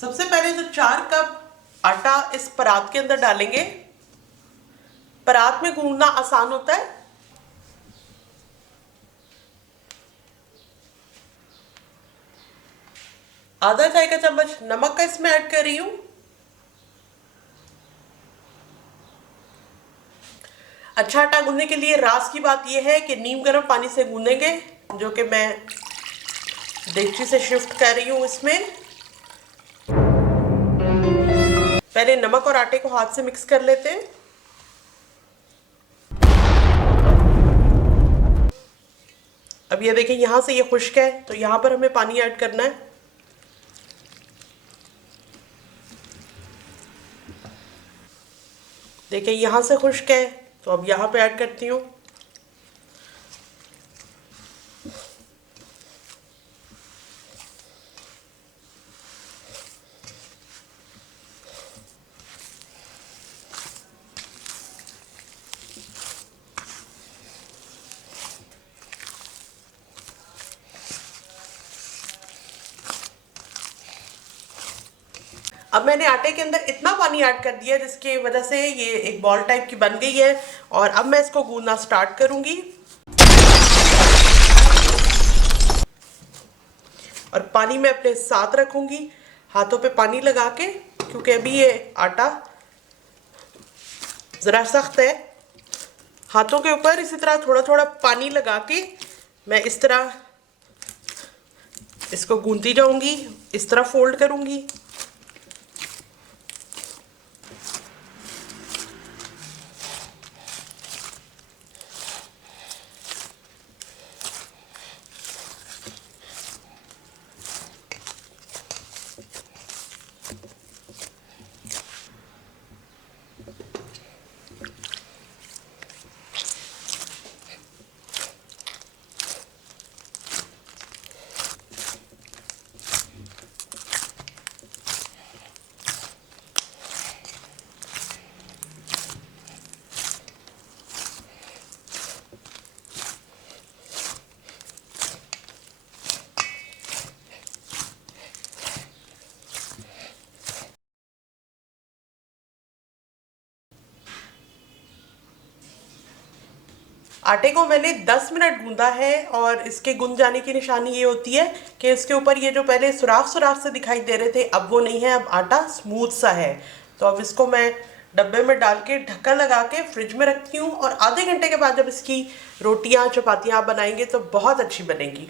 सबसे पहले जो 4 कप आटा इस परात के अंदर डालेंगे। परात में गूंदना आसान होता है। आधा चाय का चम्मच नमक का इसमें ऐड कर रही हूं। अच्छा आटा गूंदने के लिए राज की बात यह है कि नीम गर्म पानी से गूंदेंगे, जो कि मैं देगची से शिफ्ट कर रही हूं। इसमें पहले नमक और आटे को हाथ से मिक्स कर लेते हैं। अब ये देखें, यहां से ये खुश्क है तो यहां पर हमें पानी ऐड करना है। देखिए यहां से खुश्क है तो अब यहां पे ऐड करती हूँ। अब मैंने आटे के अंदर इतना पानी ऐड कर दिया जिसकी वजह से ये एक बॉल टाइप की बन गई है, और अब मैं इसको गूंदना स्टार्ट करूंगी। और पानी मैं अपने साथ रखूंगी, हाथों पे पानी लगा के, क्योंकि अभी ये आटा ज़रा सख्त है। हाथों के ऊपर इसी तरह थोड़ा थोड़ा पानी लगा के मैं इस तरह इसको गूंदती जाऊंगी, इस तरह फोल्ड करूंगी। आटे को मैंने 10 मिनट गूंदा है, और इसके गुंद जाने की निशानी ये होती है कि इसके ऊपर ये जो पहले सुराख सुराख से दिखाई दे रहे थे अब वो नहीं है, अब आटा स्मूथ सा है। तो अब इसको मैं डब्बे में डाल के ढक्कन लगा के फ्रिज में रखती हूँ, और आधे घंटे के बाद जब इसकी रोटियाँ चपातियाँ आप बनाएंगे तो बहुत अच्छी बनेगी।